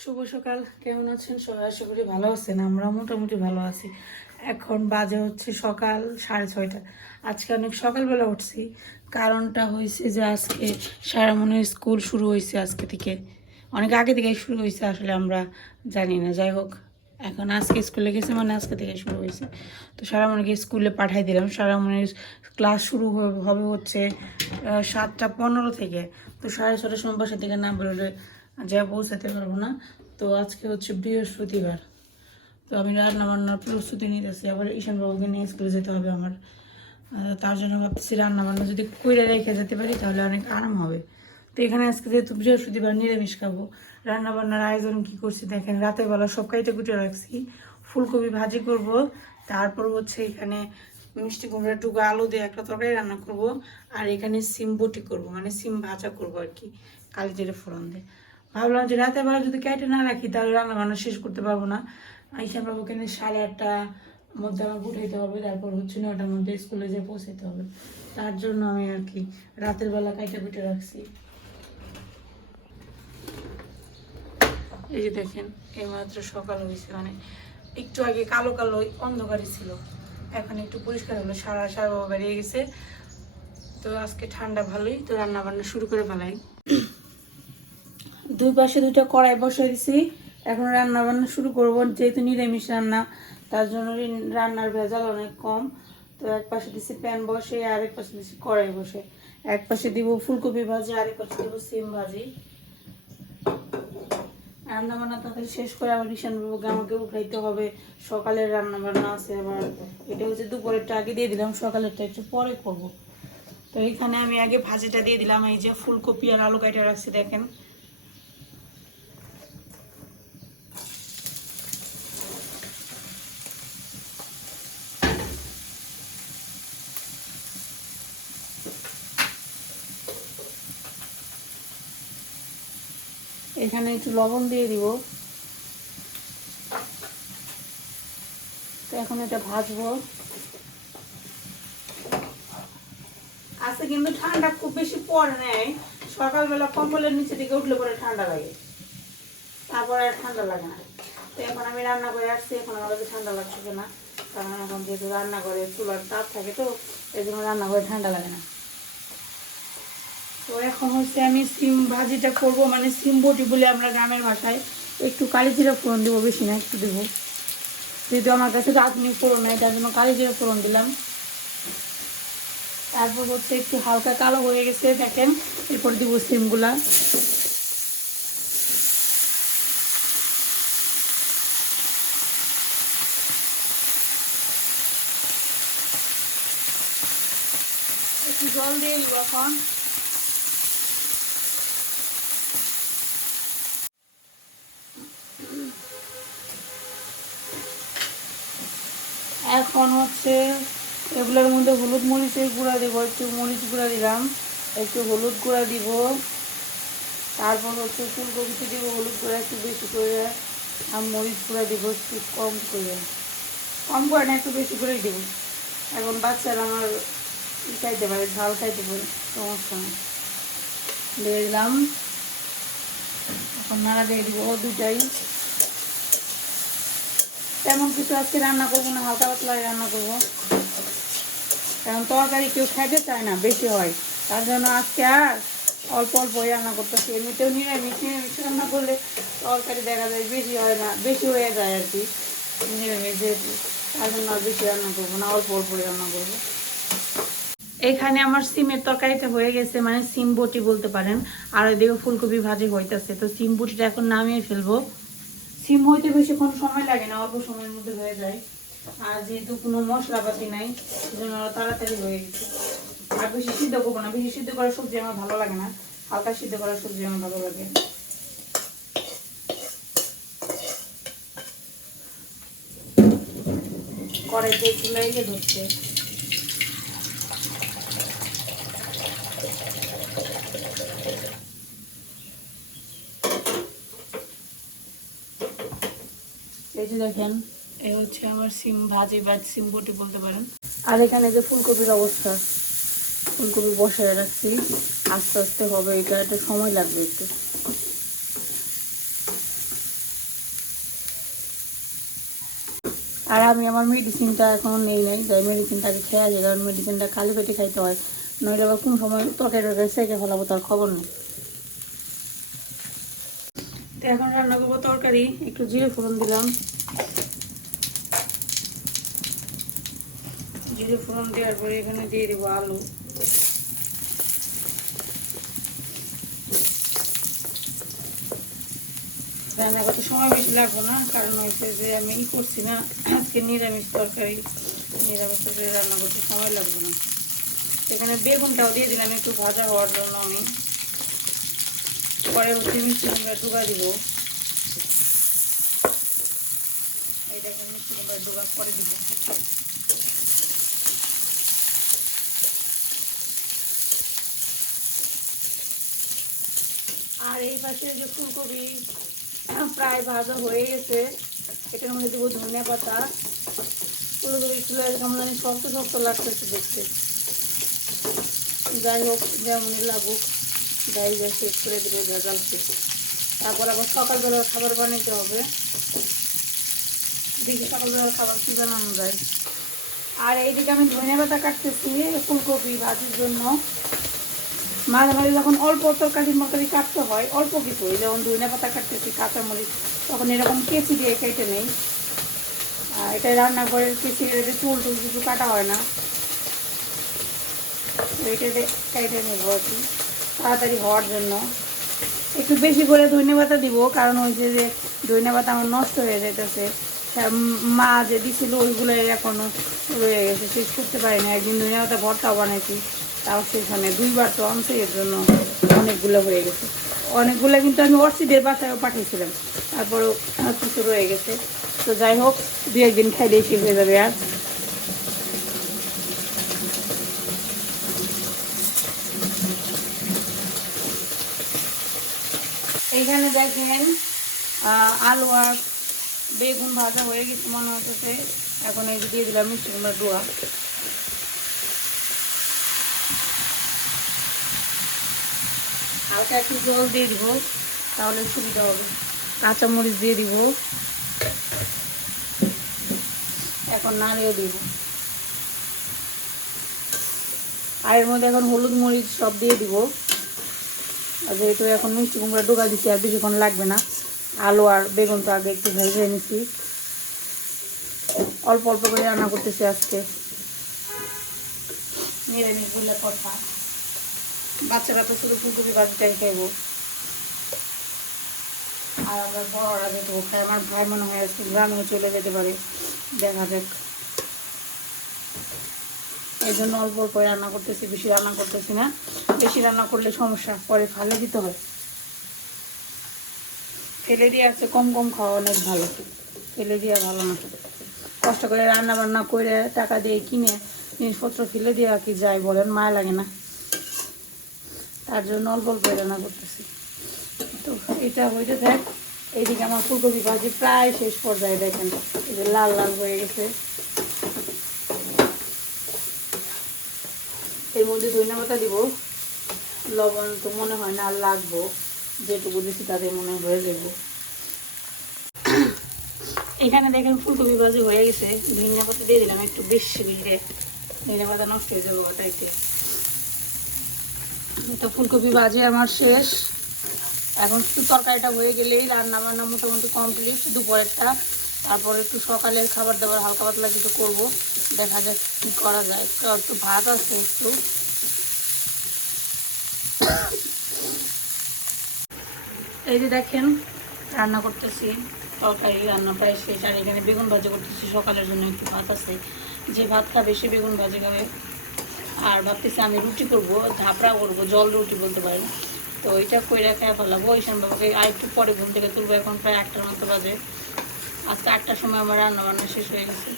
শুভ সকাল, কেমন আছেন? সবাই আশা করি ভালো আছেন আমরা মোটামুটি ভালো আছি। এখন বাজে হচ্ছে সকাল সাড়ে ছয়টা। আজকে অনেক সকালবেলা উঠছি, কারণটা হয়েছে যে আজকে সারা সারামনের স্কুল শুরু হয়েছে আজকে থেকে। অনেক আগে থেকে শুরু হয়েছে আসলে আমরা জানি না। যাই হোক, এখন আজকে স্কুলে গেছে মানে আজকে থেকে শুরু হয়েছে তো সারামণিকে স্কুলে পাঠাই দিলাম। সারা সারামণির ক্লাস শুরু হবে- হবে হচ্ছে সাতটা পনেরো থেকে। তো সাড়ে ছটার সময় বাসা থেকে না বেরোলে যা পৌঁছাতে পারব না। তো আজকে হচ্ছে বৃহস্পতিবার। তো আমি রান্না বান্নার প্রস্তুতি নিতেছি। আবার ঈশান বাবুকে নিয়ে স্কুলে যেতে হবে আমার। তার জন্য ভাবতেছি রান্না বান্না যদি কইরা রেখে যেতে পারি, তাহলে অনেক আরাম হবে। তো এখানে আজকে যেহেতু বৃহস্পতিবার নিরামিষ খাব রান্না বান্নার আয়োজন কি করছি দেখেন, রাতের বেলা সব কাইটে কুটে রাখছি। ফুলকপি ভাজি করব, তারপর হচ্ছে এখানে মিষ্টি কুমড়া টুকু আলু দিয়ে একটা তরকারি রান্না করব। আর এখানে সিম বটি করব মানে সিম ভাজা করব আর কি কালি জিরে ফোড়ন দিয়ে। ভাবলাম যে রাতের বেলা যদি কেটে না রাখি, তাহলে রান্না বান্না শেষ করতে পারব না। ঈশান বাবুকে নিয়ে সাড়ে আটটা মধ্যে আমার উঠাইতে হবে, তারপর হচ্ছে নটার মধ্যে স্কুলে যেয়ে পৌঁছাতে হবে। তার জন্য আমি আর কি রাতের বেলা কাইটা পিঠে রাখছি। এই যে দেখেন, এইমাত্র সকাল হয়েছে মানে একটু আগে কালো কালো অন্ধকারই ছিল। এখন একটু পরিষ্কার হলো, সারা সারা বেরিয়ে গেছে। তো আজকে ঠান্ডা ভালোই, তো রান্না বান্না শুরু করে ফেলাই। দুই পাশে দুটো কড়াই বসিয়ে দিছি। এখন রান্না বান্না শুরু করব, যেহেতু নিরামিষ রান্না, তার জন্য রান্নার ভেজাল অনেক কম। তো এক পাশে দিছি প্যান বসে, আর এক পাশে দিছি কড়াই বসে। এক পাশে দিব ফুলকপি ভাজি, আর এক পাশে দিব সিম ভাজি। রান্না বান্না তাড়াতাড়ি শেষ করে আবার বাবুকে, আমাকে উঠাইতে হবে। সকালের রান্না বান্না আছে আবার। এটা হচ্ছে দুপুরেরটা, আগে দিয়ে দিলাম, সকালেরটা একটু পরে করব। তো এখানে আমি আগে ভাজিটা দিয়ে দিলাম, এই যে ফুলকপি আর আলু কাটা রাখছি, দেখেন। এখানে একটু লবণ দিয়ে দিব। তো এখন এটা ভাজবো। আজকে কিন্তু ঠান্ডা খুব বেশি পড়ে নেই। সকালবেলা কম্বলের নিচে দিকে উঠলে পরে ঠান্ডা লাগে। তারপরে আর ঠান্ডা লাগে না। তো এখন আমি রান্না করে আসছি, এখন আমার কাছে ঠান্ডা লাগছে না কারণ এখন যেহেতু রান্না করে চুলার তাপ থাকে তো এই জন্য রান্না করে ঠান্ডা লাগে না। তো এখন হচ্ছে আমি সিম ভাজিটা করব মানে সিম বটি বলে আমরা গ্রামের ভাষায় একটু কালি জিরা ফোড়ন দেবো বেশি না, একটু দেবো। যেহেতু আমার কাছে আধুনিক ফোড়ন নেই, তার জন্য কালি জিরা ফোড়ন দিলাম। তারপর হচ্ছে একটু হালকা কালো হয়ে গেছে, দেখেন, এরপর দিব সিমগুলা। একটু জল দিয়ে দিব এখন। এখন হচ্ছে এগুলোর মধ্যে হলুদ মরিচের গুঁড়া দেবো, একটু মরিচ গুঁড়া দিলাম, একটু হলুদ গুঁড়া দিব। তারপর হচ্ছে ফুলকপিতে দিব হলুদ গুঁড়া, একটু বেশি করে আর মরিচ গুঁড়া দিব, একটু কম করে। কম করে না, একটু বেশি করেই দেবো। এখন বাচ্চারা আমার ই খাইতে পারে, ঝাল খাইতে পারে, সমস্যা নেই। দিয়ে দিলাম। এখন নাড়া দিয়ে দিব দুটাই তেমন কিছু আজকে রান্না করব না, হালকা পাতলাই রান্না করব। কারণ তরকারি কেউ খাইতে চায় না, বেশি হয়। তার জন্য আজকে আর অল্প অল্পই রান্না করতেছি। এমনিতেও নিরামিষ নিরামিষ রান্না করলে তরকারি দেখা যায় বেশি হয় না, বেশি হয়ে যায় আর কি। নিরামিষ যেহেতু, তার জন্য আর বেশি রান্না করব না, অল্প অল্পই রান্না করব। এখানে আমার সিমের তরকারিতে হয়ে গেছে মানে সিম বটি বলতে পারেন। আর ওইদিকে ফুলকপি ভাজি হইতেছে, তো সিম বটিটা এখন নামিয়ে ফেলব। সিম হইতে বেশিক্ষণ সময় লাগে না, অল্প সময়ের মধ্যে হয়ে যায়। আর যেহেতু কোনো মশলা মশলাপাতি নাই, সেজন্য তাড়াতাড়ি হয়ে গেছে। আর বেশি সিদ্ধ করব না, বেশি সিদ্ধ করা সবজি আমার ভালো লাগে না। হালকা সিদ্ধ করা সবজি আমার ভালো লাগে। কড়াইতে একটু ধরছে। যে দেখেন। হচ্ছে আমার সিম ভাজি বা সিম বটি বলতে পারেন। আর এখানে যে ফুলকপির অবস্থা ফুলকপি বসায় রাখছি। আস্তে আস্তে হবে এটা একটা সময় লাগবে একটু। আর আমি আমার মেডিসিনটা এখন নেই নাই মেডিসিনটা আগে খেয়ে আছে কারণ মেডিসিনটা খালি পেটে খাইতে হয়। নইলে আবার কোন সময় তরকারি টরকারি সেকে ফেলাবো তার খবর নেই। এখন রান্না করব তরকারি একটু জিরে ফোড়ন দিলাম। জিরে ফোড়ন দেওয়ার পরে এখানে দিয়ে দেবো আলু। রান্না করতে সময় বেশি লাগবো না, কারণ হচ্ছে যে আমি ই করছি না, আজকে নিরামিষ তরকারি নিরামিষ তরকারি রান্না করতে সময় লাগবে না। এখানে বেগুনটাও দিয়ে দিলাম একটু ভাজা হওয়ার জন্য আমি। পরে হচ্ছে মিষ্টি ডুবা দিব। এইটাকে মিষ্টি কুমড়া ডুবা পরে দিব। আর এই পাশে যে ফুলকপি প্রায় ভাজা হয়ে গেছে, এটার মধ্যে দেবো ধনিয়া পাতা। ফুলকপি কেমন জানি শক্ত শক্ত লাগতেছে দেখতে। যাই হোক, যেমনই লাগুক, যাই যা শেষ করে দেবে ভেজাল শেষ। তারপর আবার সকালবেলা খাবার বানাতে হবে। দেখি সকালবেলার খাবার কী বানানো যায়। আর এইদিকে আমি ধনিয়া পাতা কাটতেছি, ফুলকপি ভাজির জন্য। মাঝে মাঝে যখন অল্প তরকারি মরকারি কাটতে হয়, অল্প কিছু। যেমন ধনিয়া পাতা কাটতেছি, কাঁচামরিচ, তখন এরকম কেচি দিয়ে কেটে নেই। আর এটা রান্নাঘরের কেচি এটা চুল টুল কিছু কাটা হয় না। তো এটা কেটে নেব আর কি, তাড়াতাড়ি হওয়ার জন্য। একটু বেশি করে ধনে পাতা দিব, কারণ হয়েছে যে ধনে পাতা আমার নষ্ট হয়ে যাইতেছে মা যে দিছিল ওইগুলো এখনও রয়ে গেছে, শেষ করতে পারি না একদিন ধনে পাতা ভর্তাও বানাইছি। তাও সেখানে দুইবার তো আনছে, এর জন্য অনেকগুলো হয়ে গেছে। অনেকগুলো কিন্তু আমি অর্চিদের বাসায়ও পাঠিয়েছিলাম। তারপরেও কিছু রয়ে গেছে। তো যাই হোক, দু একদিন খাইলেই শেষ হয়ে যাবে আর। এইখানে দেখেন আলু আর বেগুন ভাজা হয়ে গেছে মনে হচ্ছে। এখন এই যে দিয়ে দিলাম মিষ্টি কুমড়ার ডোয়া। হালকা একটু জল দিয়ে দিব, তাহলে সুবিধা হবে। কাঁচামরিচ দিয়ে দিব। এখন নাড়িয়ে দিব। আর এর মধ্যে এখন হলুদ মরিচ সব দিয়ে দিব। আর যেহেতু এখন মিষ্টি কুমড়া ঢোকা দিচ্ছি আর বেশিক্ষণ লাগবে না। আলু আর বেগুন তো আগে একটু ভেজে নিছি। অল্প অল্প করে রান্না করতেছি আজকে। নিরামিষ বললে কথা। বাচ্চারা তো শুধু ফুলকপি ভাজিটাই খাইবো। আর আমরা বড়রা যেতে খাই, আমার ভাই মনে হয় আজকে গ্রামেও চলে যেতে পারে। দেখা যাক। এই জন্য অল্প অল্প রান্না করতেছি, বেশি রান্না করতেছি না। বেশি রান্না করলে সমস্যা, পরে ফেলে দিতে হয়। ফেলে দিয়ে আছে, কম কম খাওয়া অনেক ভালো। ফেলে দিয়ে ভালো না। কষ্ট করে রান্না বান্না করে টাকা দিয়ে কিনে জিনিসপত্র ফেলে দিয়ে আর কি যায় বলেন, মায়া লাগে না। তার জন্য অল্প অল্প রান্না করতেছি। তো এটা হইতে থাক, এইদিকে আমার ফুলকপি ভাজি প্রায় শেষ পর্যায়ে দেখেন, এই যে লাল লাল হয়ে গেছে। এর মধ্যে ধনিয়া পাতা দিব, লবণ তো মনে হয় না আর লাগবো। যেটুকু দিচ্ছি তাতে মনে হয়ে যাব এখানে দেখেন ফুলকপি ভাজি হয়ে গেছে। ধনিয়া পাতা দিয়ে দিলাম একটু বেশি ভিড়ে ধনিয়া পাতা নষ্ট হয়ে যাবে ওটাইতে তো ফুলকপি ভাজি আমার শেষ। এখন একটু তরকারিটা হয়ে গেলেই রান্না বান্না মোটামুটি কমপ্লিট, দুপুরেরটা। তারপর একটু সকালের খাবার দাবার হালকা পাতলা কিছু করব। দেখা যাক কী করা যায়। একটু ভাত আছে একটু। এই যে দেখেন, রান্না করতেছি, তরকারি, রান্না প্রায় শেষ, আর এখানে বেগুন ভাজি করতেছি, সকালের জন্য একটু ভাত আছে। যে ভাত খাবে সে বেগুন ভাজি খাবে। আর ভাবতেছি আমি রুটি করব ধাপড়া করব, জল রুটি বলতে পারেন। তো ওইটা কইরা খেয়ে ফেলাবো। ঈশান বাবাকে আর একটু পরে ঘুম থেকে তুলবো, এখন প্রায় আটটার মতো বাজে। আজকে আটটার সময় আমার রান্না বান্না শেষ হয়ে গেছে।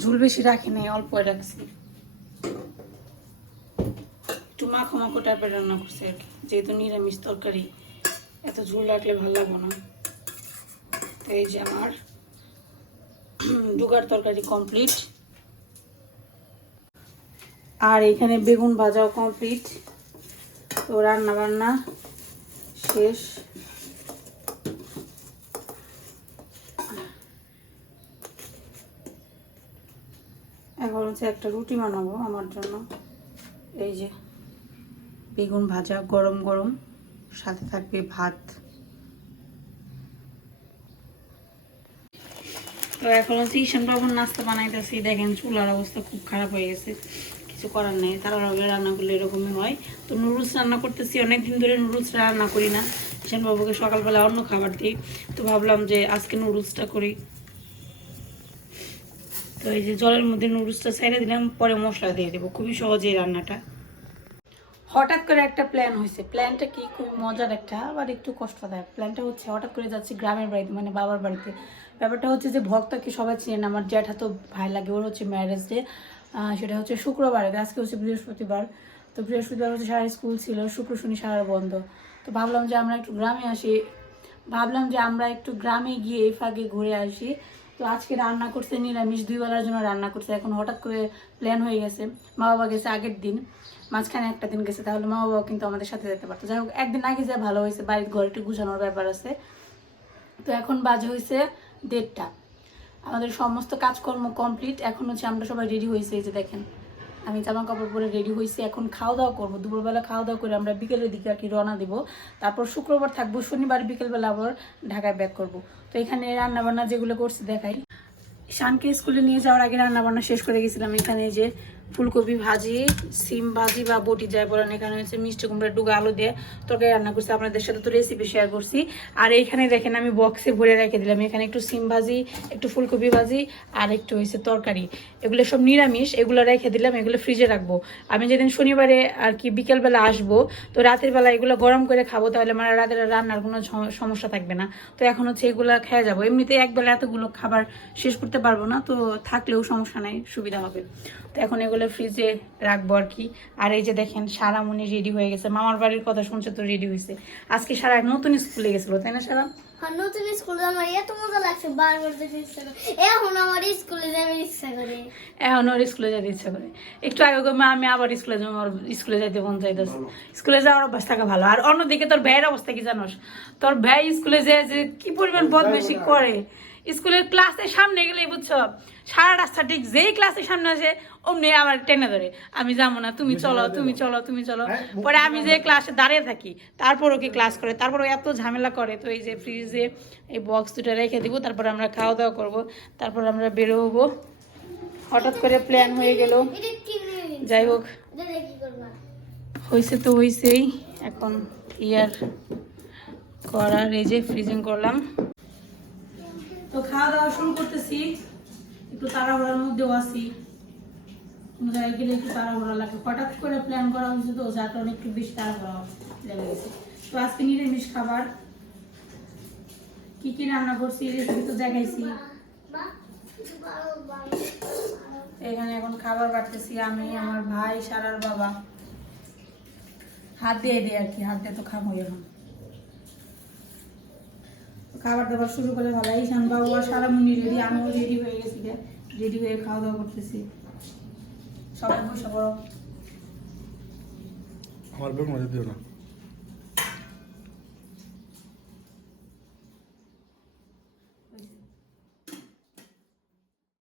ঝুল বেশি রাখি নাই, অল্প রাখছি। একটু মাখো মাখো টাইপের রান্না করছি আর কি। যেহেতু নিরামিষ তরকারি, এত ঝুল রাখলে ভালো লাগবে না। তো এই যে আমার ডুগার তরকারি কমপ্লিট আর এখানে বেগুন ভাজাও কমপ্লিট তো রান্না বান্না শেষ। এখন হচ্ছে একটা রুটি বানাবো আমার জন্য। এই যে বেগুন ভাজা, গরম গরম, সাথে থাকবে ভাত। তো এখন হচ্ছে ঈশান বাবুর নাস্তা বানাইতেছি। দেখেন চুলার অবস্থা খুব খারাপ হয়ে গেছে। কিছু করার নেই। তারা রান্না করলে এরকমই হয়। তো নুডলস রান্না করতেছি। অনেকদিন ধরে নুডলস রান্না করি না। ঈশান বাবুকে সকালবেলা অন্য খাবার দিই। তো ভাবলাম যে আজকে নুডলসটা করি। তো এই যে জলের মধ্যে নুডলসটা ছেড়ে দিলাম, পরে মশলা দিয়ে দেবো। খুবই সহজে রান্নাটা। হঠাৎ করে একটা প্ল্যান হয়েছে। প্ল্যানটা কি? খুব মজার একটা, আবার একটু কষ্টদায়ক। প্ল্যানটা হচ্ছে হঠাৎ করে যাচ্ছি গ্রামের বাড়িতে মানে বাবার বাড়িতে। ব্যাপারটা হচ্ছে যে ভক্তকে সবাই চেনেন আমার জ্যাঠা তো ভাই লাগে, ওর হচ্ছে ম্যারেজ ডে সেটা হচ্ছে শুক্রবারে, আজকে হচ্ছে বৃহস্পতিবার। তো বৃহস্পতিবার হচ্ছে সারা স্কুল ছিল, শুক্র, শনি, সারা বন্ধ। তো ভাবলাম যে আমরা একটু গ্রামে আসি। ভাবলাম যে আমরা একটু গ্রামে গিয়ে এই ফাঁকে ঘুরে আসি। তো আজকে রান্না করছে নিরামিষ দুই বেলার জন্য রান্না করছে। এখন হঠাৎ করে প্ল্যান হয়ে গেছে। মা বাবা গেছে আগের দিন, মাঝখানে একটা দিন গেছে, তাহলে মা বাবা কিন্তু আমাদের সাথে যেতে পারতো। যাই হোক, একদিন আগে যা ভালো হয়েছে, বাড়ির ঘরটি গুছানোর ব্যাপার আছে। তো এখন বাজে হয়েছে দেড়টা। আমাদের সমস্ত কাজকর্ম কমপ্লিট এখন হচ্ছে আমরা সবাই রেডি হয়েছে, এই যে দেখেন। আমি জামা কাপড় পরে রেডি হয়েছি এখন খাওয়া দাওয়া করব। দুপুরবেলা খাওয়া দাওয়া করে আমরা বিকেলের দিকে আর কি রওনা দেবো। তারপর শুক্রবার থাকব, শনিবার বিকেলবেলা আবার ঢাকায় ব্যাক করব। তো এখানে রান্নাবান্না যেগুলো করছি দেখাই। শানকে স্কুলে নিয়ে যাওয়ার আগে রান্নাবান্না শেষ করে গেছিলাম। এখানে যে ফুলকপি ভাজি, সিম ভাজি বা বটি যাই বলেন, এখানে হচ্ছে মিষ্টি কুমড়া ডুগা আলু দিয়ে তরকারি রান্না করছি। আপনাদের সাথে তো রেসিপি শেয়ার করছি। আর এইখানে দেখেন, আমি বক্সে ভরে রেখে দিলাম। এখানে একটু সিম ভাজি, একটু ফুলকপি ভাজি, আর একটু হয়েছে তরকারি। এগুলো সব নিরামিষ, এগুলো রেখে দিলাম, এগুলো ফ্রিজে রাখব। আমি যেদিন শনিবারে আর কি বিকেলবেলা আসব, তো রাতের বেলা এগুলো গরম করে খাব, তাহলে আমার রাতের রান্নার কোনো সমস্যা থাকবে না। তো এখন হচ্ছে এগুলো খেয়ে যাব। এমনিতে একবেলা এতগুলো খাবার শেষ করতে পারব না, তো থাকলেও সমস্যা নাই, সুবিধা হবে। তো এখন এগুলো ফ্রিজে রাখব আর কি। আর এই যে দেখেন সারামণি রেডি হয়ে গেছে। মামার বাড়ির কথা শুনছে তো রেডি হয়েছে। আজকে সারা নতুন স্কুলে গেছিল তাই না সারা? নতুন স্কুলে আমার এত মজা লাগছে বারবার যেতে ইচ্ছা করে। এখন আমার স্কুলে যাবে ইচ্ছা করে। এখন ওর স্কুলে যেতে ইচ্ছা করে। একটু আগে গো, আমি আবার স্কুলে যাব আমার স্কুলে যাইতে মন চাইতেছে। স্কুলে যাওয়ার অভ্যাস থাকা ভালো। আর অন্যদিকে তোর ভাইয়ের অবস্থা কি জানোস? তোর ভাই স্কুলে যে যে কি পরিমাণ বদমাইশি করে। স্কুলের ক্লাসের সামনে গেলে বুঝছ? সারা রাস্তা ঠিক যেই ক্লাসের সামনে আসে অমনি আমার টেনে ধরে। আমি যাব না তুমি চলো তুমি চলো তুমি চলো। পরে আমি যে ক্লাসে দাঁড়িয়ে থাকি তারপর ওকে ক্লাস করে তারপর এত ঝামেলা করে তো এই যে ফ্রিজে এই বক্স দুটো রেখে দিব তারপর আমরা খাওয়া দাওয়া করব তারপর আমরা বেরোবো। হঠাৎ করে প্ল্যান হয়ে গেল। যাই হোক। এটা কি করবা? হয়েছে তো হয়েছেই এখন ইয়ার করার এই যে ফ্রিজিং করলাম। তো খাওয়া দাওয়া শুরু করতেছি। একটু তাড়াহুড়ার মধ্যেও আছি। কোনো জায়গায় গেলে একটু তাড়াহুড়া লাগে। হঠাৎ করে প্ল্যান করা হয়েছে তো যার কারণে একটু বেশি তাড়াহুড়া লেগে গেছে। তো আজকে নিরামিষ খাবার। কি কি রান্না করছি রেসিপি তো দেখাইছি। এখানে এখন খাবার কাটতেছি আমি, আমার ভাই, সারার বাবা। হাত দিয়ে দিই আর কি, হাত দিয়ে তো খাব এখন। খাবার দাবার শুরু করে ভালো ঈশান বাবু আর সারা মুনি রেডি আমিও রেডি হয়ে গেছি রেডি হয়ে খাওয়া দাওয়া করতেছি। সবাই বসে আমার বেগুন মজা দিও না।